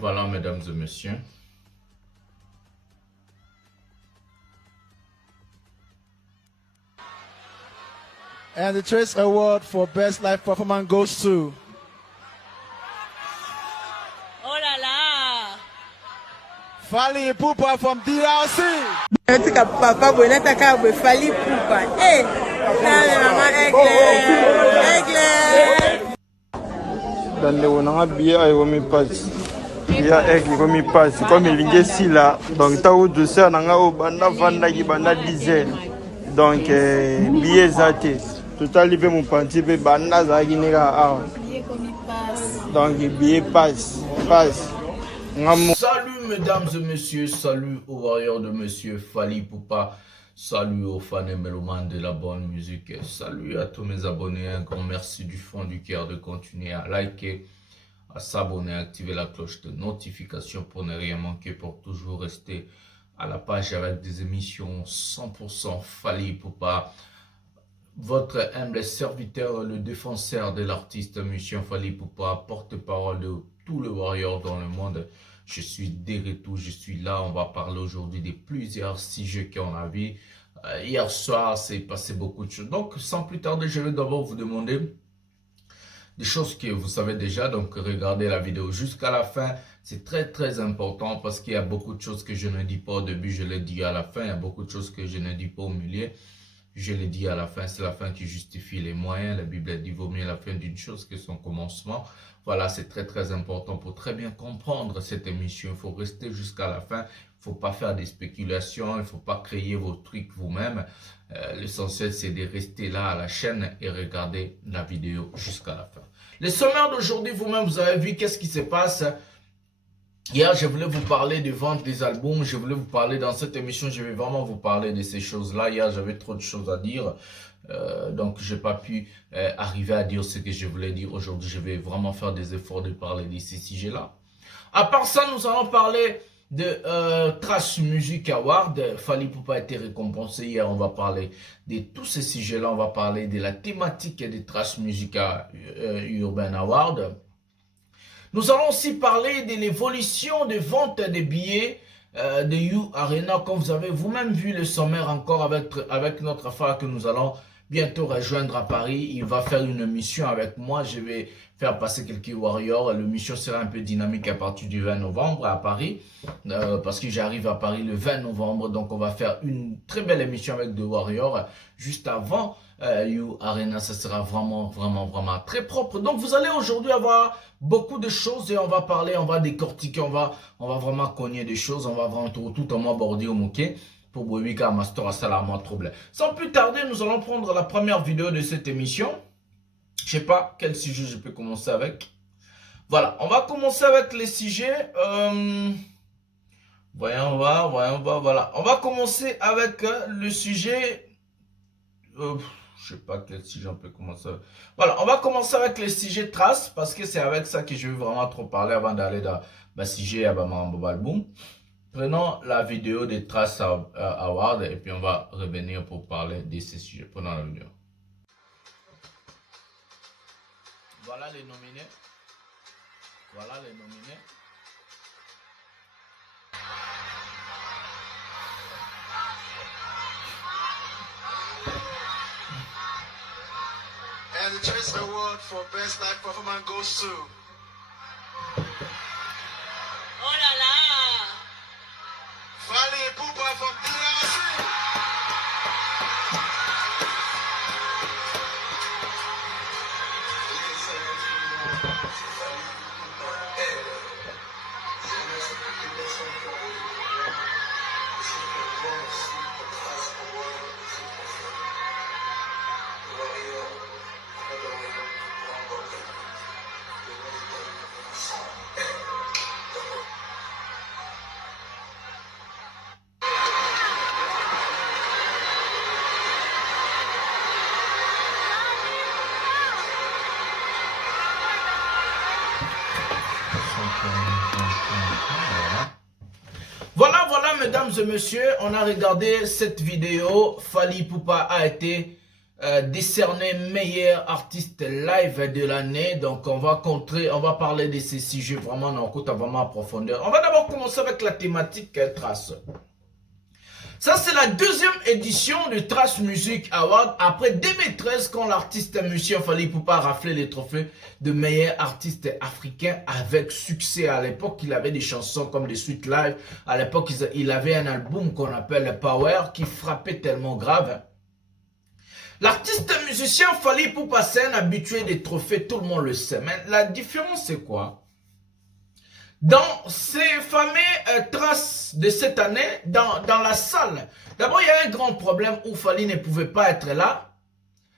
Voilà, mesdames et messieurs. And the Trace Award for Best Live Performance goes to... Oh là là! Fally Ipupa from DRC. Nataka papa boy, nataka boy Fally Ipupa. Eh, maman Aigle. Dande wonanga biya ay womi pass. Biya Aigle womi pass. Comme il vient ici là, donc ta ou douceur nanga o banda vanda ki banda diesel. Donc biye zate. Total libe mon panti be banda za ki nega ah. Donc biye pass. Salut mesdames et messieurs, salut aux warriors de monsieur Fally Ipupa, salut aux fans et mélomanes de la bonne musique, salut à tous mes abonnés, un grand merci du fond du cœur de continuer à liker, à s'abonner, à activer la cloche de notification pour ne rien manquer, pour toujours rester à la page avec des émissions 100% Fally Ipupa. Votre humble serviteur, le défenseur de l'artiste monsieur Fally Ipupa, porte-parole de tous les warriors dans le monde. Je suis de retour, je suis là. On va parler aujourd'hui de plusieurs sujets qu'on a vus. Hier soir, c'est passé beaucoup de choses. Donc, sans plus tarder, je vais d'abord vous demander des choses que vous savez déjà. Donc, regardez la vidéo jusqu'à la fin. C'est très important parce qu'il y a beaucoup de choses que je ne dis pas au début, je les dis à la fin. Il y a beaucoup de choses que je ne dis pas au milieu. Je l'ai dit à la fin, c'est la fin qui justifie les moyens. La Bible a dit, vaut mieux la fin d'une chose que son commencement. Voilà, c'est très important pour très bien comprendre cette émission. Il faut rester jusqu'à la fin. Il ne faut pas faire des spéculations. Il ne faut pas créer vos trucs vous-même. L'essentiel, c'est de rester là à la chaîne et regarder la vidéo jusqu'à la fin. Les sommaires d'aujourd'hui, vous-même, vous avez vu qu'est-ce qui se passe. Hier, je voulais vous parler de vente des albums. Je voulais vous parler dans cette émission. Je vais vraiment vous parler de ces choses-là. Hier, j'avais trop de choses à dire. Donc, je n'ai pas pu arriver à dire ce que je voulais dire. Aujourd'hui, je vais vraiment faire des efforts de parler de ces sujets-là. À part ça, nous allons parler de Trash Music Award. Fally Ipupa a été récompensé. Hier, on va parler de tous ces sujets-là. On va parler de la thématique des Trash Music Urban Award. Nous allons aussi parler de l'évolution des ventes des billets de You Arena. Comme vous avez vous-même vu le sommaire encore avec notre affaire que nous allons bientôt rejoindre à Paris. Il va faire une mission avec moi. Je vais faire passer quelques warriors. La mission sera un peu dynamique à partir du 20 novembre à Paris. Parce que j'arrive à Paris le 20 novembre. Donc on va faire une très belle émission avec des warriors juste avant You Arena. Ça sera vraiment très propre. Donc vous allez aujourd'hui avoir beaucoup de choses et on va parler, on va décortiquer, on va vraiment cogner des choses. On va vraiment tout en aborder au moquet. Pour Bouébika Master à Salama Trouble. Sans plus tarder, nous allons prendre la première vidéo de cette émission. Je ne sais pas quel sujet je peux commencer avec. Voilà, on va commencer avec les sujets. Voyons voir, voilà. On va commencer avec le sujet. Je sais pas quel sujet on peut commencer avec. Voilà, on va commencer avec les sujets traces parce que c'est avec ça que je veux vraiment trop parler avant d'aller dans le sujet à Bamambobalboum. Prenons la vidéo des Trace Award et puis on va revenir pour parler de ces sujets pendant la vidéo. Voilà les nominés. And the Trace Award for Best Live Performance goes to... Oh là là! Fally Ipupa from DRC. Voilà, mesdames et messieurs, on a regardé cette vidéo. Fally Ipupa a été décerné meilleur artiste live de l'année. Donc on va parler de ces sujets vraiment dans le vraiment en profondeur. On va d'abord commencer avec la thématique Trace. Ça, c'est la deuxième édition du Trace Music Award après 2013 quand l'artiste Monsieur Fally Ipupa a raflé les trophées de meilleur artiste africain avec succès. À l'époque, il avait des chansons comme des suites live. À l'époque, il avait un album qu'on appelle Power qui frappait tellement grave. L'artiste musicien Fally Ipupa, c'est un habitué des trophées, tout le monde le sait. Mais la différence, c'est quoi? Dans ces fameux traces de cette année, dans la salle, d'abord il y a un grand problème où Fally ne pouvait pas être là.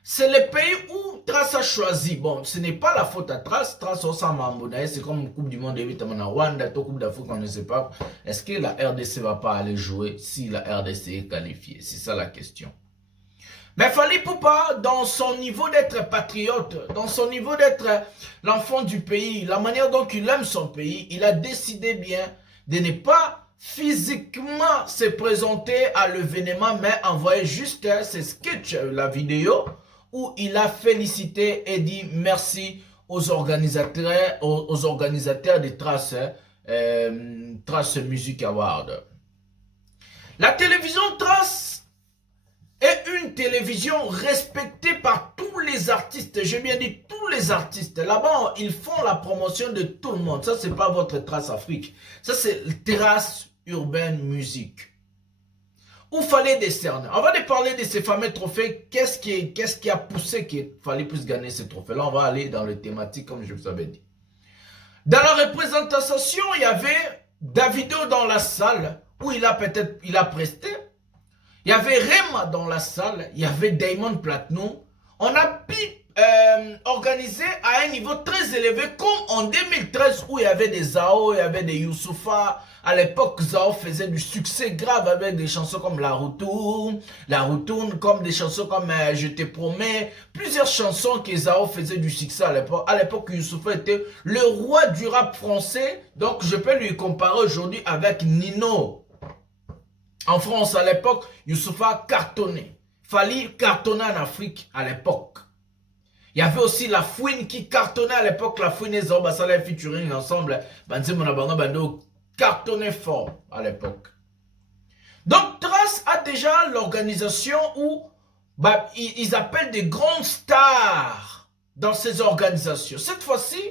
C'est le pays où Trace a choisi. Bon, ce n'est pas la faute à Trace. Trace au Samambonaye, c'est comme une Coupe du Monde évidemment en Rwanda, Coupe d'Afrique, on ne sait pas. Est-ce que la RDC va pas aller jouer si la RDC est qualifiée? C'est ça la question. Mais Fally Ipupa, dans son niveau d'être patriote, dans son niveau d'être l'enfant du pays, la manière dont il aime son pays, il a décidé bien de ne pas physiquement se présenter à l'événement, mais envoyer juste ses sketchs, la vidéo, où il a félicité et dit merci aux organisateurs des Trace Music Award. La télévision Trace est une télévision respectée par tous les artistes. J'ai bien dit tous les artistes. Là-bas, ils font la promotion de tout le monde. Ça, c'est pas votre Trace Afrique. Ça, c'est Trace Urban Music. Où fallait décerner. On va parler de ces fameux trophées. Qu'est-ce qui a poussé qu'il fallait plus gagner ces trophées-là? On va aller dans les thématiques, comme je vous avais dit. Dans la représentation, il y avait Davido dans la salle, où il a presté. Il y avait Rema dans la salle, il y avait Diamond Platnumz. On a pu organiser à un niveau très élevé, comme en 2013 où il y avait des Zao, il y avait des Youssoupha. À l'époque, Zao faisait du succès grave avec des chansons comme La Retourne, comme des chansons comme Je te promets. Plusieurs chansons que Zao faisait du succès à l'époque. À l'époque, Youssoupha était le roi du rap français. Donc, je peux lui comparer aujourd'hui avec Nino. En France, à l'époque, Youssoupha cartonnait. Fally cartonnait en Afrique à l'époque. Il y avait aussi La Fouine qui cartonnait à l'époque. La Fouine et Zao Bassala featuring ensemble. Banzi Monabanga Bando cartonnait fort à l'époque. Donc, Trace a déjà l'organisation où ils appellent des grandes stars dans ces organisations. Cette fois-ci,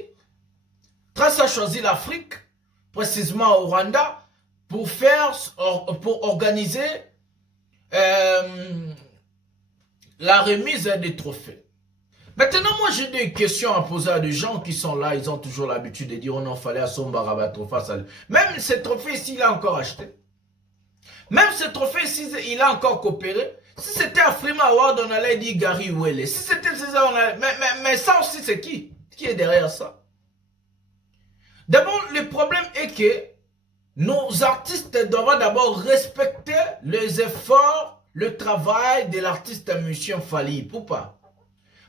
Trace a choisi l'Afrique, précisément au Rwanda, pour organiser la remise des trophées. Maintenant, moi, j'ai des questions à poser à des gens qui sont là. Ils ont toujours l'habitude de dire, oh non, fallait à son barabat trophée. Même ce trophée ici, il a encore acheté. Même ce trophée ici, il a encore coopéré. Si c'était à Frima Award, on allait dire Gary Ouele. Si c'était César, on allait... Mais ça aussi, c'est qui? Qui est derrière ça? D'abord, le problème est que nos artistes doivent d'abord respecter les efforts, le travail de l'artiste musicien Fally Ipupa.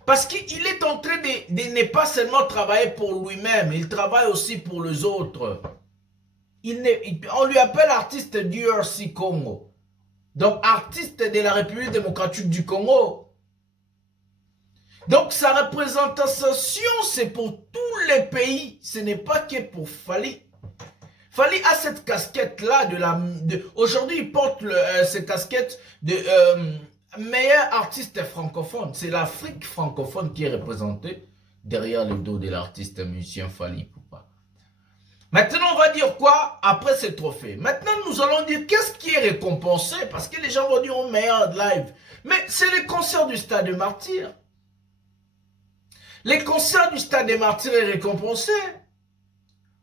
Parce qu'il est en train de ne pas seulement travailler pour lui-même, il travaille aussi pour les autres. On lui appelle artiste du DRC Congo. Donc artiste de la République démocratique du Congo. Donc sa représentation, c'est pour tous les pays. Ce n'est pas que pour Fally. Fally a cette casquette-là aujourd'hui, il porte cette casquette de meilleur artiste francophone. C'est l'Afrique francophone qui est représentée derrière le dos de l'artiste musicien Fally Ipupa. Maintenant, on va dire quoi après ce trophée? Maintenant, nous allons dire qu'est-ce qui est récompensé, parce que les gens vont dire au meilleur live. Mais c'est les concerts du Stade des Martyrs. Les concerts du Stade des Martyrs est récompensé.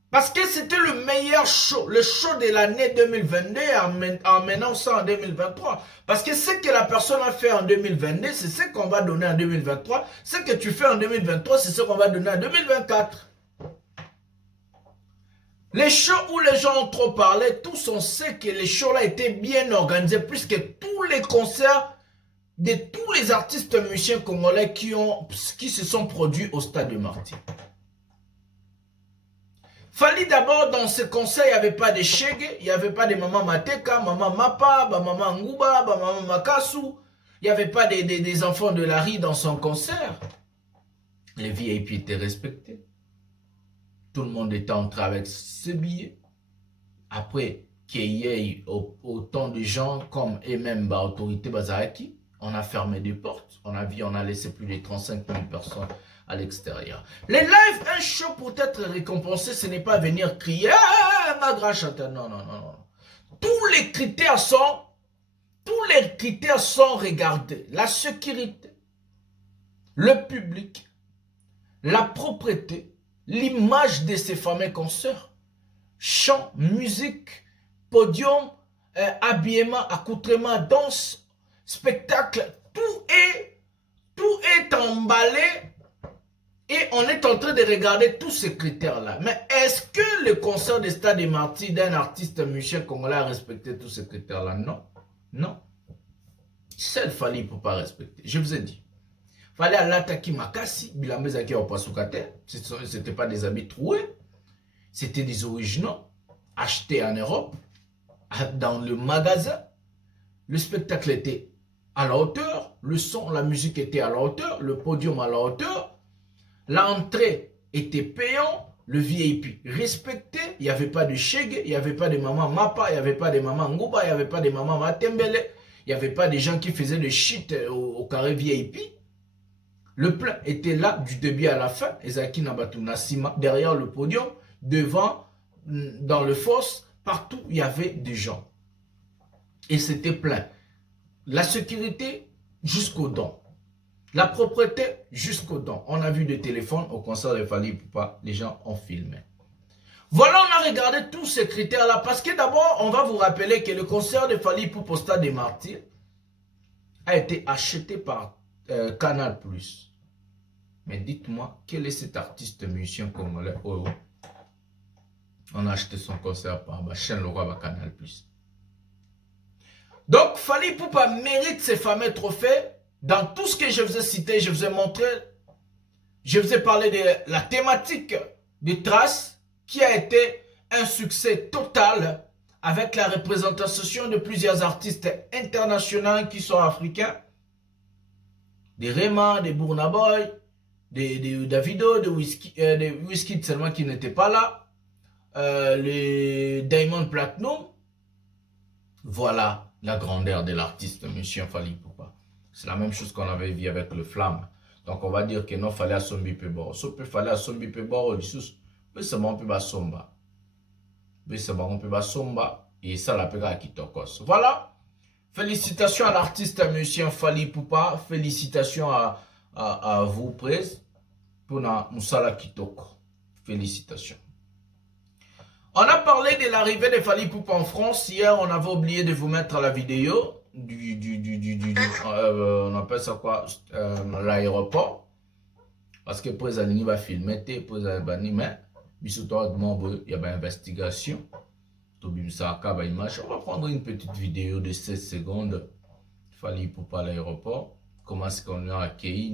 Parce que c'était le meilleur show, le show de l'année 2022 en menant ça en 2023. Parce que ce que la personne a fait en 2022, c'est ce qu'on va donner en 2023. Ce que tu fais en 2023, c'est ce qu'on va donner en 2024. Les shows où les gens ont trop parlé, tous on sait que les shows là étaient bien organisés, puisque tous les concerts de tous les artistes musiciens congolais qui se sont produits au Stade de Martyrs. Fally d'abord, dans ce concert, il n'y avait pas de Chege, il n'y avait pas de Maman Mateka, Maman Mapa, Maman Nguba, Maman Makasu. Il n'y avait pas des enfants de la rue dans son concert. Les VIP étaient respectés. Tout le monde était entré avec ses billets. Après qu'il y ait autant de gens comme et même autorité Bazaraki, on a fermé des portes. On a laissé plus de 35 000 personnes à l'extérieur. Les lives, un show pour être récompensé, ce n'est pas venir crier ah, ma grand chanteur. Non, non, non, non. Tous les critères sont regardés. La sécurité, le public, la propreté, l'image de ces fameux concerts, chant, musique, podium, habillement, accoutrement, danse, spectacle, tout est emballé et on est en train de regarder tous ces critères-là. Mais est-ce que le concert de Stade des Martyrs d'un artiste musicien congolais a respecté tous ces critères-là? Non. Non. Seul Fally pour pas respecter. Je vous ai dit. Fallait aller attaquer Makassi, Bilambezaki au Pasukate. Ce n'était pas des habits troués. C'était des originaux achetés en Europe, dans le magasin. Le spectacle était à la hauteur. Le son, la musique était à la hauteur. Le podium à la hauteur. L'entrée était payante. Le VIP respecté. Il n'y avait pas de Chege, il n'y avait pas de maman Mapa, il n'y avait pas de maman Ngouba, il n'y avait pas de maman Matembele. Il n'y avait pas de gens qui faisaient le shit au carré VIP. Le plein était là du début à la fin. Ezaki Nabatu Nassima, derrière le podium, devant, dans le fosse, partout il y avait des gens. Et c'était plein. La sécurité jusqu'aux dents. La propreté jusqu'aux dents. On a vu des téléphones au concert de Fally Ipupa. Les gens ont filmé. Voilà, on a regardé tous ces critères-là. Parce que d'abord, on va vous rappeler que le concert de Fally Ipupa au Stade des Martyrs a été acheté par Canal+. Mais dites-moi, quel est cet artiste musicien congolais? On a acheté son concert par Chaîne Leroy par Canal+. Donc, Fally Ipupa mérite ces fameux trophées. Dans tout ce que je vous ai cité, je vous ai montré, je vous ai parlé de la thématique des traces qui a été un succès total avec la représentation de plusieurs artistes internationaux qui sont africains. Des Rema, des Burna Boy, des Davido, des Wizkid seulement qui n'étaient pas là, les Diamond Platinum. Voilà la grandeur de l'artiste, monsieur Fally Ipupa. C'est la même chose qu'on avait vu avec le Flamme. Donc on va dire que non, fallait à Sombi Pebor. So peut fallait à Sombi Pebor, mais c'est bon, on peut pas somba. Mais c'est bon, on peut pas somba. Et ça, la pega à Kitokos. Voilà. Félicitations à l'artiste, monsieur Fally Ipupa. Félicitations à vous, presse, pour la Moussala Kitoko. Félicitations. On a parlé de l'arrivée de Fally Ipupa en France. Hier, on avait oublié de vous mettre la vidéo on appelle ça quoi, l'aéroport. Parce que pour les aligner, va filmer, pour les aligner, mais il y a une investigation. On va prendre une petite vidéo de 16 secondes. Fally Ipupa à l'aéroport. Comment est-ce qu'on a accueilli?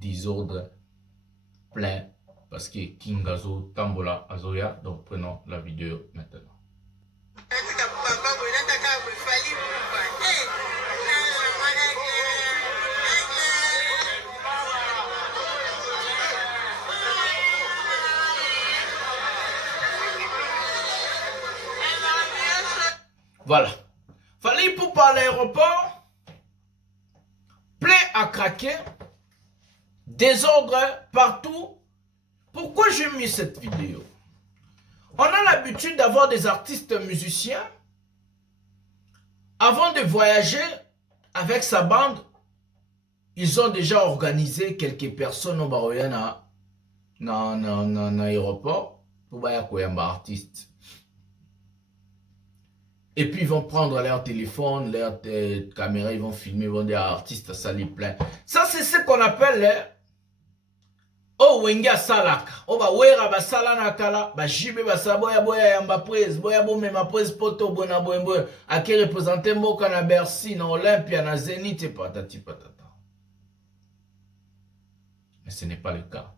Désordre plein. Parce que Kingazo, Tambola, Azoya. Donc prenons la vidéo maintenant. Voilà. Fally Ipupa à l'aéroport. Plein à craquer. Désordre partout. Pourquoi j'ai mis cette vidéo? On a l'habitude d'avoir des artistes musiciens. Avant de voyager avec sa bande, ils ont déjà organisé quelques personnes au Baroyana dans l'aéroport pour un artiste. Et puis ils vont prendre leur téléphone, leur caméra, ils vont filmer, ils vont dire artiste, ça les plaît. Ça c'est ce qu'on appelle oh wenga salaka. Oh ba wera ba salana kala, ba jibe ba saboya boya yamba presse, boya bo mema presse poto bona boembo. A qui représenter mboka na Bercy, na Olympia, na Zénith et patati patata. Mais ce n'est pas le cas.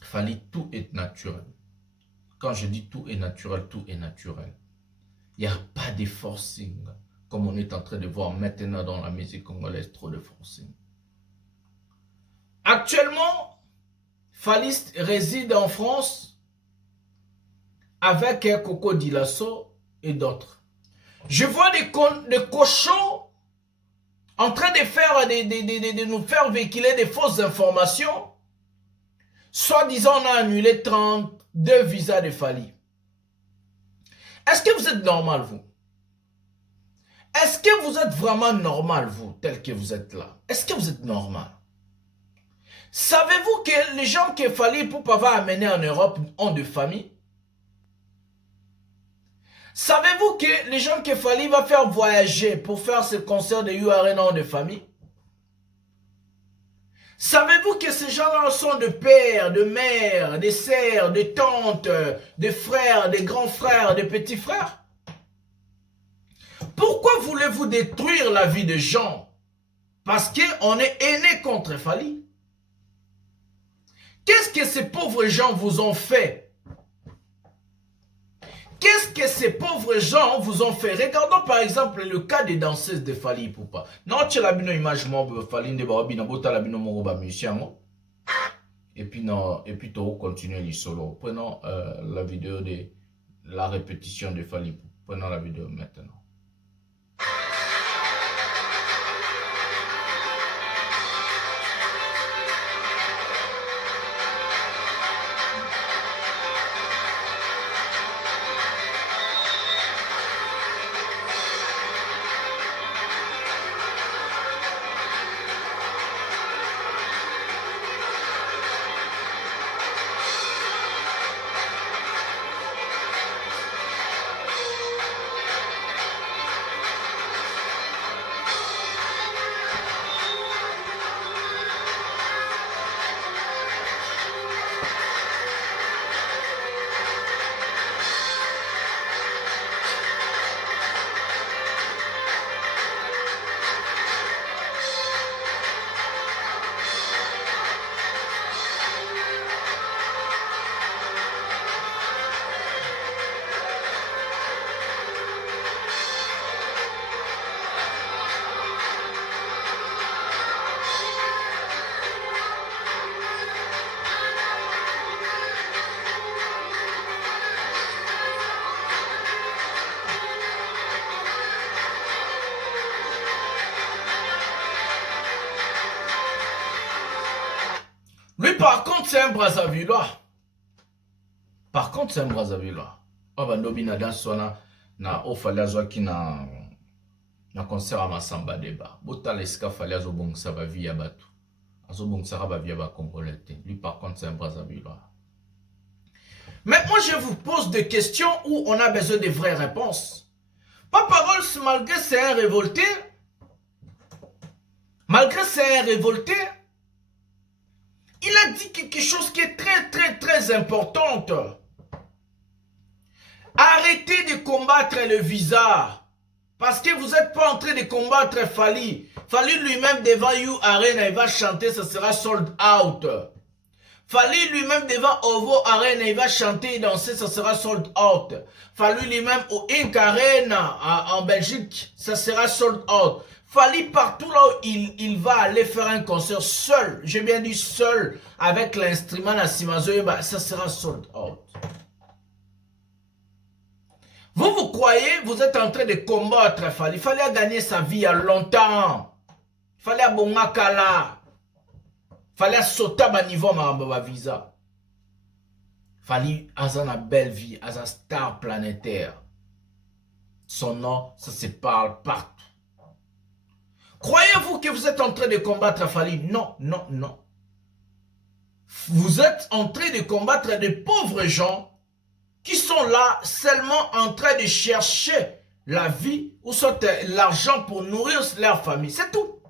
Fally, tout est naturel. Quand je dis tout est naturel, tout est naturel. Il n'y a pas de forcing. comme on est en train de voir maintenant dans la musique congolaise, trop de forcing. Actuellement, Fally réside en France avec Coco Dilasso et d'autres. Je vois des cochons en train de nous faire véhiculer des fausses informations. Soi-disant, on a annulé 32 visas de Fally. Est-ce que vous êtes normal, vous? Est-ce que vous êtes vraiment normal, vous, tel que vous êtes là? Est-ce que vous êtes normal? Savez-vous que les gens que Fally Ipupa va amener en Europe ont de famille? Savez-vous que les gens que Fally va faire voyager pour faire ce concert de URN ont de famille? Savez-vous que ces gens-là sont de pères, de mères, de sœurs, de tantes, de frères, de grands frères, de petits frères? Pourquoi voulez-vous détruire la vie des gens? Parce qu'on est aîné contre Fally. Qu'est-ce que ces pauvres gens vous ont fait? Qu'est-ce que ces pauvres gens vous ont fait? Regardons par exemple le cas des danseuses de Fally Ipupa. Non, tu as une image de Fally de Barabina, et puis non, et puis tu continuer les solos. Prenons la vidéo de la répétition de Fally Ipupa. Prenons la vidéo maintenant. Lui, par contre, c'est un Brazzavillois. Par contre, c'est un Brazzavillois. Oh, bah, Nobina Dansona, na Ofali Azwaki na concert à Massamba Deba. Bota leska Fally Azobong ça va via Batu. Azobong ça va via Congolais. Lui, par contre, c'est un Brazzavillois. Mais moi, je vous pose des questions où on a besoin de vraies réponses. Papa Rolls, malgré c'est un révolté, il a dit quelque chose qui est très important. Arrêtez de combattre le visa. Parce que vous n'êtes pas en train de combattre Fally. Fally lui-même devant You Arena, il va chanter, ça sera sold out. Fally lui-même devant Ovo Arena, il va chanter et danser, ça sera sold out. Fally lui-même au Inc Arena en Belgique, ça sera sold out. Fally partout là où il va aller faire un concert seul, j'ai bien dit seul, avec l'instrument Nasimazo, ça sera sold out. Vous croyez, vous êtes en train de combattre Fally. Fally a gagné sa vie il y a longtemps. Fally a bongakala. Fally a sauté à niveau ma visa. Fally a une belle vie, a une star planétaire. Son nom, ça se parle partout. Croyez-vous que vous êtes en train de combattre Fally? Non. Vous êtes en train de combattre des pauvres gens qui sont là seulement en train de chercher la vie ou soit l'argent pour nourrir leur famille. C'est tout.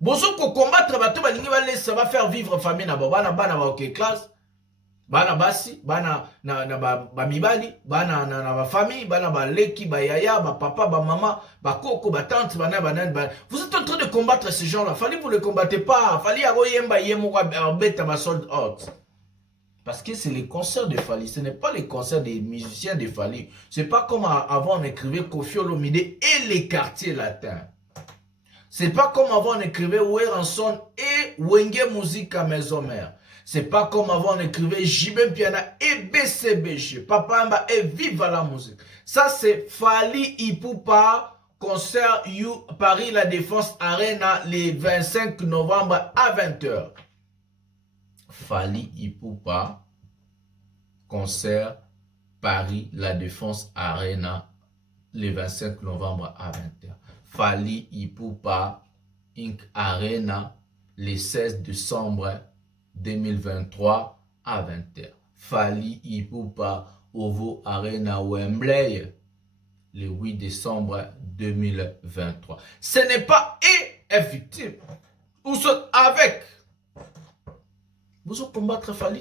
Bozo ko combattre bato balingi bale ça va faire vivre famille na bana ok classe. Bana basi, bana ba mibali, bana na ba famille, bana ba leki, ba yaya, ba papa, ba maman, ba koko, ba tante, bana. Vous êtes en train de combattre ces gens-là. Fally vous ne les combattez pas. Fally ago yemba yemo beta ba sold out. Parce que c'est les concerts de Fally. Ce n'est pas les concerts des musiciens de Fally. C'est pas comme avant on écrivait Koffi Olomide et les quartiers latins. C'est pas comme avant on écrivait Weranson et Wenge Musique à Maison Mère. C'est pas comme avant on écrivait Jibem Piana et BCBG. Papa Mba et Viva la musique. Ça c'est Fally Ipupa, concert You Paris La Défense Arena le 25 novembre à 20h. Fally Ipupa, concert Paris La Défense Arena le 25 novembre à 20h. Fally Ipupa Inc. Arena le 16 décembre 2023 à 20h. Fally Ipupa Ovo Arena Wembley le 8 décembre 2023. Ce n'est pas effectif. Vous êtes avec. Vous allez combattre Fally.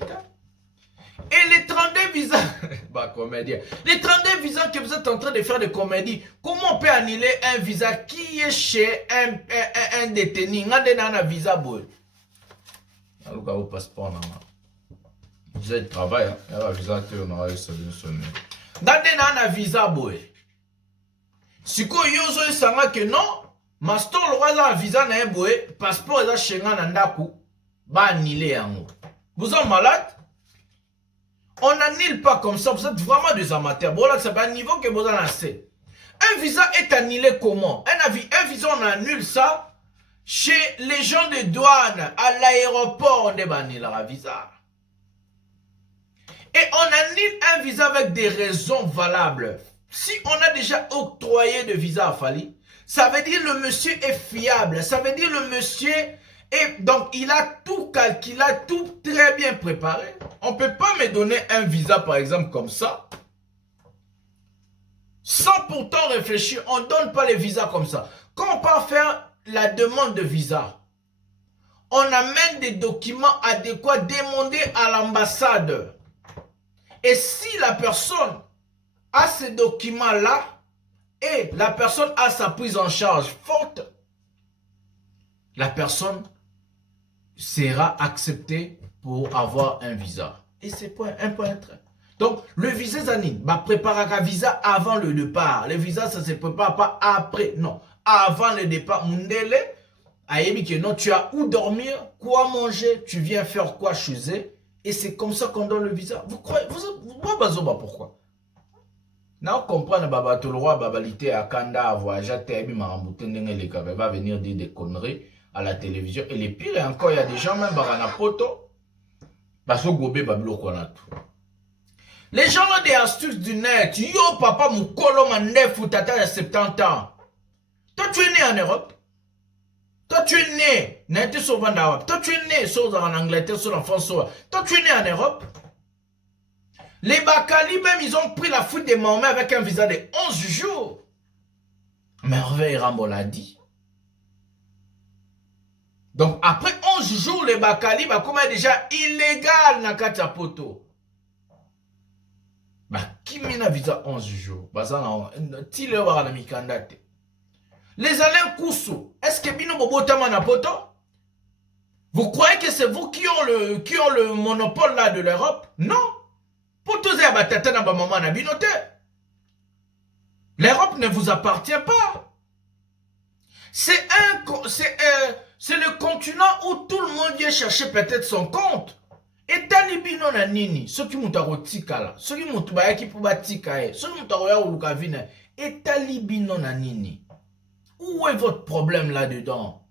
Et les 32 visas, bah comédien, les 32 visas que vous êtes en train de faire de comédie, comment on peut annuler un visa qui est chez un détenu? On a un visa boy. Alors que vous passeport vous êtes travail, il y a un visa qui on a solutionné. Dans un visa boy. Si vous avez que non, master le un visa na boy, passeport est chez un nandaku, bah annuler yango. Vous êtes malade? On n'annule pas comme ça, vous êtes vraiment des amateurs. Bon, là, c'est pas un niveau que vous en avez. Un visa est annulé comment? Un visa, on annule ça chez les gens de douane, à l'aéroport, on annule un visa. Et on annule un visa avec des raisons valables. Si on a déjà octroyé de visa à Fally, ça veut dire le monsieur est fiable. Ça veut dire le monsieur... Et donc, il a tout calculé, il a tout très bien préparé. On ne peut pas me donner un visa, par exemple, comme ça. Sans pourtant réfléchir, on ne donne pas les visas comme ça. Quand on part faire la demande de visa, on amène des documents adéquats demandés à l'ambassade. Et si la personne a ces documents-là, et la personne a sa prise en charge forte, la personne sera accepté pour avoir un visa. Et c'est un point très. Donc, le visa Zanine, bah, préparer un visa avant le départ. Le visa, ça ne se prépare pas après. Non, avant le départ. Mundele, ayebi que non, tu as où dormir, quoi manger, tu viens faire quoi chez eux. Et c'est comme ça qu'on donne le visa. Vous croyez, pourquoi? Non, comprendre, baba, tout le roi, babalité, à Kanda, à voyager, Tébi, Marambouté, Nengele, va venir dire des conneries à la télévision. Et les pires, encore, il y a des gens, même, Barana Poto, Baso Gobé, Babilo, Konatou. Les gens ont des astuces du net. Yo, papa, mon colon, mon nef, ou tata, il y a 70 ans. Toi, tu es né en Europe. Toi, tu es né, n'était sur Vandawa. Toi, tu es né, sur en Angleterre, sur la France. Toi, tu es né en Europe. Les Bakali, même, ils ont pris la foudre des Mahomet avec un visa de 11 jours. Merveille Rambo l'a dit. Donc, après 11 jours, les Bakali, bah, comment déjà illégal dans Katia Poto. Bah, qui m'a un visa 11 jours? Bah, ça, tile wa na mikandate. Les Alain Koussou, est-ce que Bino Bobo Tamana Poto? Vous croyez que c'est vous qui ont le monopole là de l'Europe? Non. L'Europe ne vous appartient pas. C'est le continent où tout le monde vient chercher peut-être son compte. Et talibino na nini, ceux qui m'ont tika là, ceux qui m'ont bayaki pour batika, ceux qui m'ont ya ulukavine, et talibino na nini. Où est votre problème là-dedans?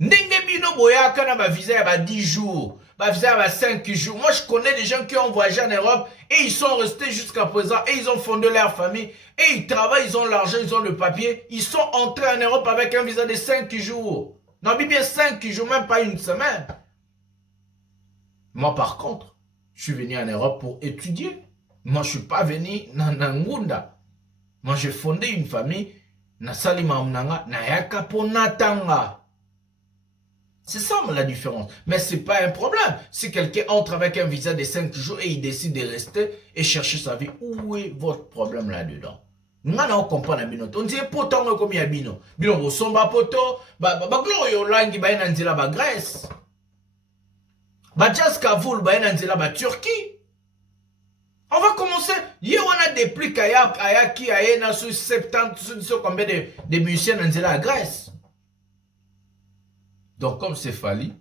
Ndenge bino boyaka na ba visa ya 10 jours. Bah, visa à 5 jours. Moi, je connais des gens qui ont voyagé en Europe et ils sont restés jusqu'à présent et ils ont fondé leur famille et ils travaillent, ils ont l'argent, ils ont le papier. Ils sont entrés en Europe avec un visa de 5 jours. Non, mais bien 5 jours, même pas une semaine. Moi, par contre, je suis venu en Europe pour étudier. Moi, je ne suis pas venu dans Ngunda. Moi, j'ai fondé une famille. Na salima mnanga, na yaka ponatanga. C'est ça la différence. Mais ce n'est pas un problème. Si quelqu'un entre avec un visa de 5 jours et il décide de rester et chercher sa vie, où est votre problème là-dedans? Nous on comprend la bino. On dit pourtant comme il y a bino. Bino vous somba poto, ba glorio langi ba inanzila ba Grèce. Badjas Kavoul, Bayananzela, ba Turquie. On va commencer. Hier, on a des prix Kayaki, Ayena, sur 70, sur combien de musiciens Nanzela à Grèce. Donc, comme c'est Fali,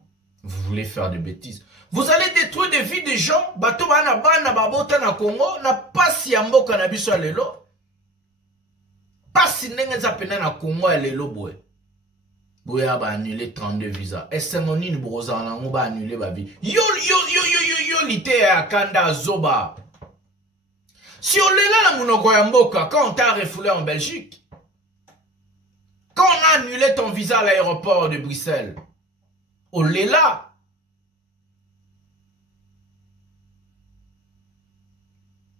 vous voulez faire des bêtises. Vous allez détruire des vies des gens. Bato bana bana babota na Congo, na pasi ya mboka na biso lelo. Pasi ndenge za pena na Congo ya lelo boy. Boya ba annuler 32 visas. Et c'est mon une brosa na ngo ba annuler ba vie. Yo lité ya kanda zoba. Si on est là, quand on t'a refoulé en Belgique, quand on a annulé ton visa à l'aéroport de Bruxelles, on est là.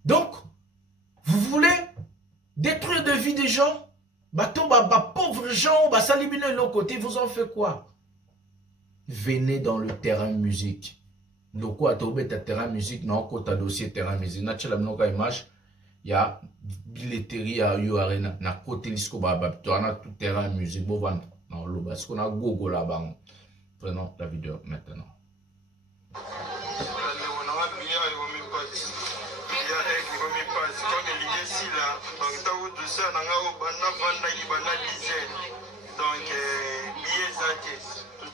Donc, vous voulez détruire de vie des gens? Pauvres gens, saliminer de l'autre côté, vous en faites quoi? Venez dans le terrain musique. Loko atobe ta terrain musique non kota dossier terrain musique naturellement noka image ya billetterie à yo arena na côté lisco baba to na tout terrain musique bo vendre non lo parce qu'on a gogo là bas prenons la vidéo maintenant.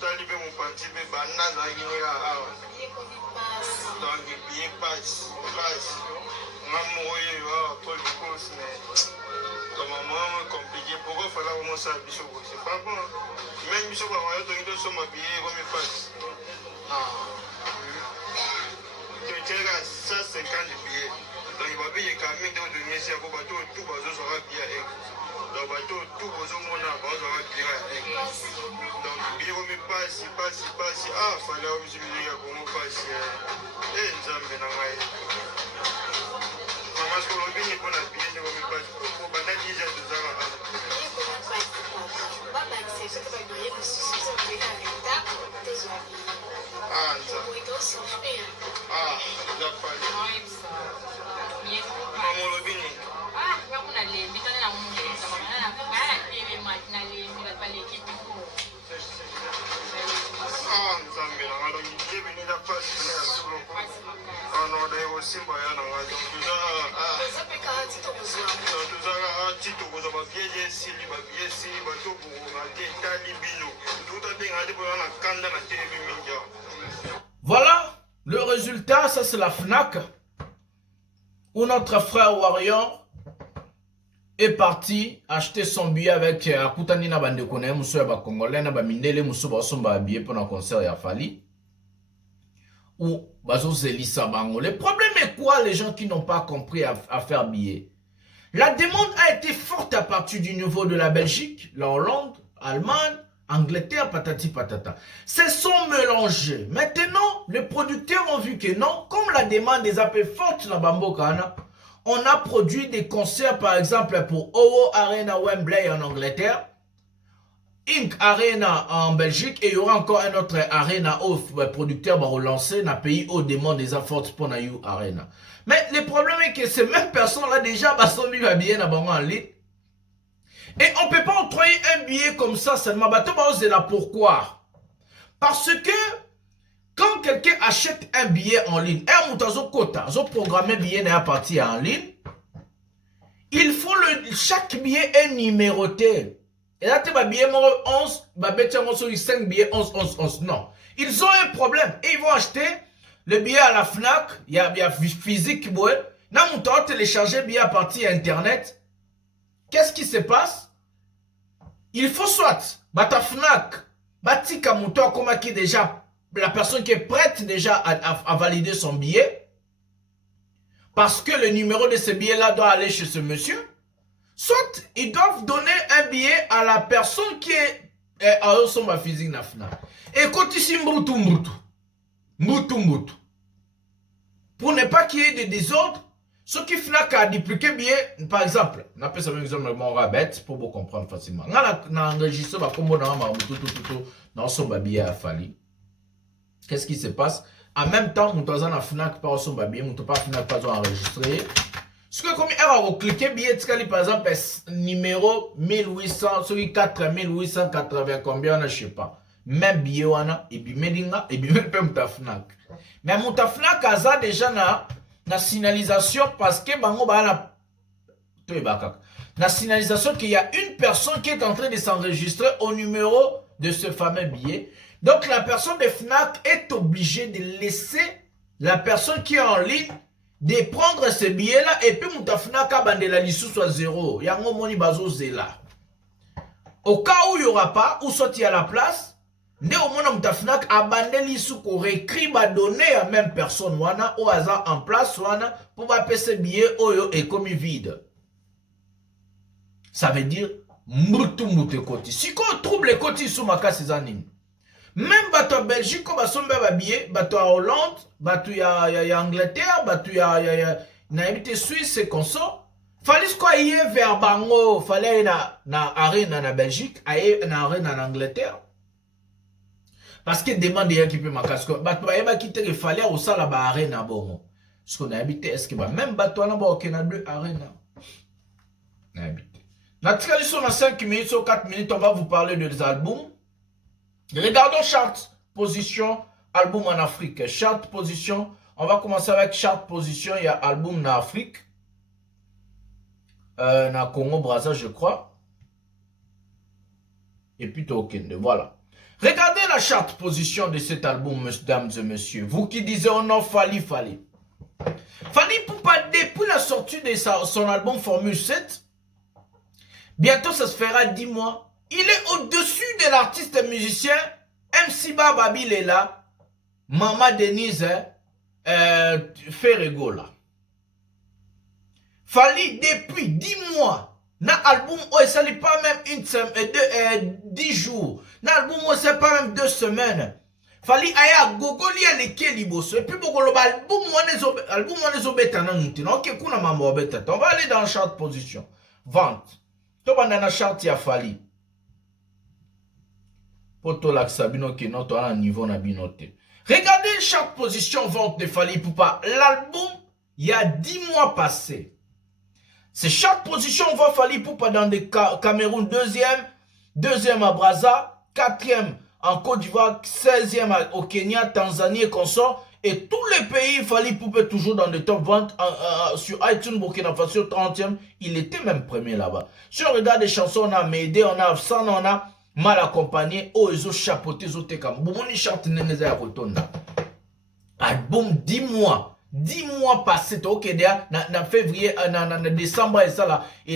Talibe mon parti be banda za ginera awa donc bien passe mamoye wa pour le course mais comme maman compliqué pourquoi fallait commencer à biso c'est pas bon même biso ba wa to ngido so mabiye comme passe tu tira 150 billets donc il va payer quand même de messieurs pour bateau tout bazo sera bien donc bateau tout bazo mona bazo sera bien donc bien on me passe ah fallait aussi me dire comment passe et nzambe na ngai maman ce qu'on vient pour la bien de me passe pour bana déjà de zara ah nzambe ah d'accord maman lobini ah kuna lembi tana na mungu na lembi la pale kitu ah nzambe na ngalo ngibe ni la passe na solo ah no dai wo simba ya na ngalo tuza ah tuza tito ko ba bieje sili ba to bu na te tali bino tuta benga de bo na kanda na tele minja. Voilà le résultat, ça c'est la FNAC où notre frère Warrior est parti acheter son billet avec Akutani na bande kone muso ya ba congolais na ba mindele muso ba somba billet pour un concert ya Fali ou bazo zelisa bango. Le problème est quoi les gens qui n'ont pas compris à faire billet? La demande a été forte à partir du niveau de la Belgique, la Hollande, Allemagne, Angleterre, patati patata. Se sont mélangés. Maintenant, les producteurs ont vu que non, comme la demande est un peu forte dans Bambo Kana, on a produit des concerts, par exemple, pour OO Arena Wembley en Angleterre, Inc Arena en Belgique, et il y aura encore un autre Arena où le producteur va relancer dans le pays où demande des efforts pour la Arena. Mais le problème est que ces mêmes personnes-là, déjà, sont mis à bien en ligne. Et on ne peut pas octroyer un billet comme ça seulement. C'est là pourquoi? Parce que quand quelqu'un achète un billet en ligne, programmer billet à partir en ligne, il faut chaque billet est numéroté. Et là, tu as billet 11, 5 billets 11. Non. Ils ont un problème. Et ils vont acheter le billet à la FNAC. Il y a physique. Là, on doit télécharger le billet à partir Internet. Qu'est-ce qui se passe? Il faut soit, ta FNAC, Batika Mouton, comme qui déjà, la personne qui est prête déjà à valider son billet, parce que le numéro de ce billet-là doit aller chez ce monsieur, soit ils doivent donner un billet à la personne qui est à son physique na FNAC. Et quand ici, Mboutou. Pour ne pas qu'il y ait des désordres, ce qui FNAC a dupliqué billet, par exemple, on appelle ça un exemple de mon rabais pour vous comprendre facilement. On a enregistré dans son billet à Fali. Qu'est-ce qui se passe? En même temps, on a FNAC par son billet, on pas FNAC pas enregistré. Ce que comme on a cliqué billet, par exemple, numéro 1800, celui 4880, combien on a, je sais pas. même billet wana et puis medinga et puis même pas mutafnak mais mutafnak aza déjà na signalisation parce que bango bana to ebaka na signalisation qu'il y a une personne qui est en train de s'enregistrer au numéro de ce fameux billet. Donc la personne de Fnac est obligée de laisser la personne qui est en ligne de prendre ce billet là et puis mutafnak abandela lisu soit 0 yango moni bazo zela. Au cas où il n'y aura pas, ou soit il y a la place, dès au moins mutafnak abandeli sous qu'on réécrit ba donner à même personne wana au hasard en place wana pour pas payer ce billet oyo et comme vide. Ça veut dire moutou moutou koti. Si on trouve les kotis sous ma casse anime. Même bateau en Belgique, comme on a billet, bateau en Hollande, bateau ya Angleterre, bateau ya Suisse, c'est comme ça. Fallait quoi y aller vers Bango, fallait na arène en Belgique, aller na arène en Angleterre. Parce que demande y a qui peut ma casse. Bateau y quitter il fallait au sala ba arène à Bongo. Ce qu'on a habité, est-ce que même bateau là bas au Canada arène na habité. La tradition dans 5 minutes ou 4 minutes, on va vous parler des albums. Regardons chart, position, album en Afrique. Chart, position, on va commencer avec chart, position, il y a album en Afrique. Na Congo, Brazza, je crois. Et puis Tokende, voilà. Regardez la chart, position de cet album, mesdames et messieurs. Vous qui disiez, oh non, Fally. Fally Poupa, depuis la sortie de son album Formule 7, bientôt, ça se fera 10 mois. Il est au-dessus de l'artiste musicien MC Bababil est là. Mama Denise Ferrego là. Fally depuis 10 mois. N'a album, oh, ça n'est pas même 10 jours. N'a album, oh, c'est pas même 2 semaines. Fally aya gogoli à l'équipe liboso. Et puis, bon, album, on est obéta nan mouti. Ok, kuna mama obéta. On va aller dans la charte position. Vente. Toi, dans la charte, il y a Fally. Poto l'axabino qui note à un niveau na binoté. Regardez chaque position vente de Fally Poupa. L'album, il y a 10 mois passés. C'est chaque position on voit Fally Poupa dans le Cameroun, deuxième à Brazza, 4e en Côte d'Ivoire, 16e au Kenya, Tanzanie et consort. Et tous les pays, Fally Poupa toujours dans le top vente sur iTunes, Burkina Faso, 30e. Il était même premier là-bas. Si on regarde les chansons, on a Médé, on a Afsan, on a mal accompagné, oh, ils ont chapeauté, ils ont été comme Boumoni chante Neneza ya Rotonda. Album 10 mois. 10 mois passés, ok, na février, na décembre, et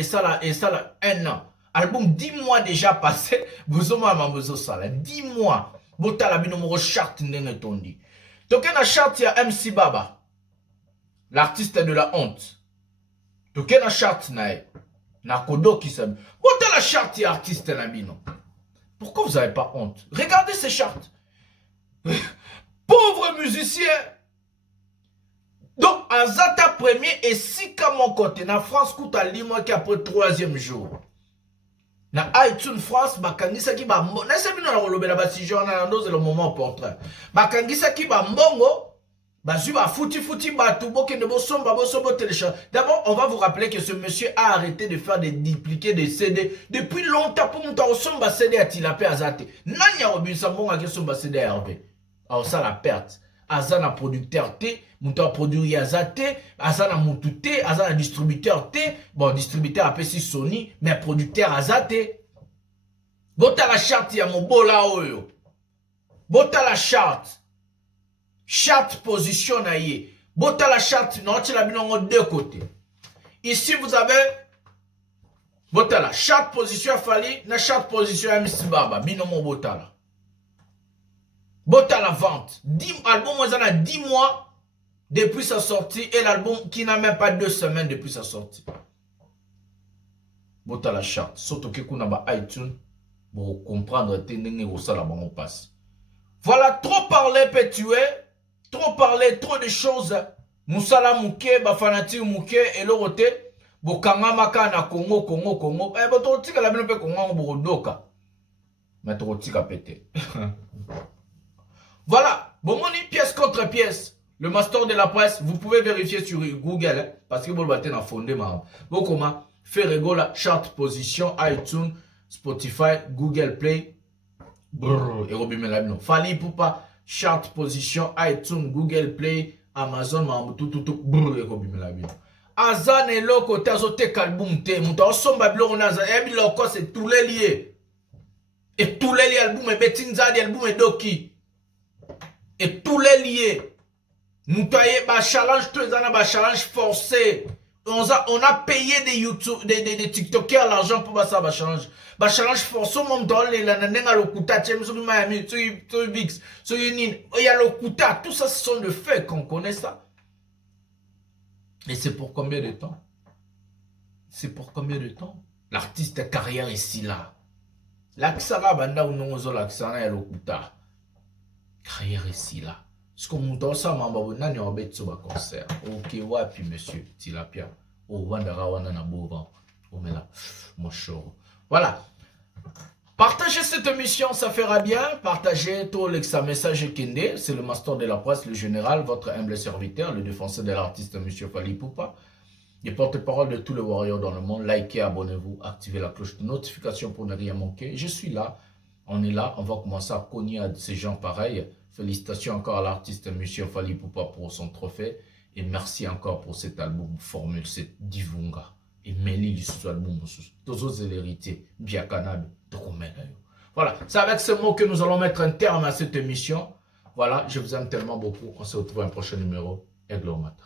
ça là, 1 an. Album 10 mois déjà passé, vous avez ça là, 10 mois. Bota la binomoro charte Neneza Tondi. Donc, il y a charte, il y a MC Baba, l'artiste de la honte. Donc, il y a charte, na Kodo qui s'aime. Bota la charte, il y a artiste Nabino. Pourquoi vous n'avez pas honte? Regardez ces chartes. Pauvre musicien. Donc, Azata premier et Sika mon côté. Na France, coûte à Limo qui après 3e jour. Na iTunes France, bakangisa ki ba mbongo. Na sebi na rolobe la basijou na ndoze le moment portrait. Bakangisa ki ba mbongo. Bazu ba fouti batou boke ne bo télécharge. D'abord, on va vous rappeler que ce monsieur a arrêté de faire des dupliqués de CD depuis longtemps pour monter au somba CD à Tilapé Azate. Nanya obinsa mbonga ke somba CD à Hervé. Alors ça la perte. Azana producteur T, monteur produit Azate, Azana Moutouté, Azana distributeur T, bon distributeur APC Sony, mais producteur Azate. Bota la charte ya mobola oyo. Bota la charte. Charte position naïe. Bota la charte, non, tu l'as mis en 2 côtés. Ici, vous avez, bota la charte position Fally, la charte position MC Baba, binomo bota la. Bota la vente. 10 albums, on a 10 mois depuis sa sortie et l'album qui n'a même pas 2 semaines depuis sa sortie. Bota la charte. Surtout que kuna ba iTunes, pour comprendre, tenez au sala on passe. Voilà, trop parlé, peut tuer. Trop parler, trop de choses. Moussala Mouké, Bafanati Mouké, et l'autre, Bokanga Maka na Congo. Eh, Bototika la Binope Congo, Borodoka. Mais Totika pété. Voilà. Bon, on est pièce contre pièce. Le master de la presse, vous pouvez vérifier sur Google, hein, parce que vous l'avez fondé, bon, comment faire la chart position, iTunes, Spotify, Google Play. Brrr, et Robimela Bino. Fali Poupa, chart position, iTunes, Google Play, Amazon, tout, brrr, et Robimela Bino. Azan et loko, tazote kalboum te, mouta, osomba bilo, on a zabi loko, c'est tous les liés. Et tous les liés, album, et betinzadi, album, et doki. Et tous les liés. Moutaye, bah, challenge, tout les années, bah, challenge forcé. On a payé des YouTube, des TikTokers l'argent pour ça, bah, challenge. Bah, challenge forcé, mon dans les nanenga lokuta, tchem, sur Miami, sur Vix, sur Yunin. Il y a lokuta, tout ça, ce sont des faits qu'on connaît ça. Et c'est pour combien de temps? C'est pour combien de temps? L'artiste carrière ici, là. L'aksara, banda ou non, l'aksara, et lokuta. Carrière ici, là. Ce qu'on monte ça, on a un concert. Ok, wapi, monsieur, Tilapia. Oh, Wandara, Wandana, Bovan. Oh, mais là, mon show. Voilà. Partagez cette émission, ça fera bien. Partagez tout le message Kende. C'est le master de la presse, le général, votre humble serviteur, le défenseur de l'artiste, monsieur Fali Poupa. Les porte-parole de tous les warriors dans le monde. Likez, abonnez-vous, activez la cloche de notification pour ne rien manquer. Je suis là. On est là. On va commencer à cogner à ces gens pareils. Félicitations encore à l'artiste monsieur Fali Poupa pour son trophée. Et merci encore pour cet album Formule 7 Divunga. Et mêlez ce album. Tous autres héritiers. Bien Canada. Voilà. C'est avec ce mot que nous allons mettre un terme à cette émission. Voilà. Je vous aime tellement beaucoup. On se retrouve à un prochain numéro. Aigle au matin.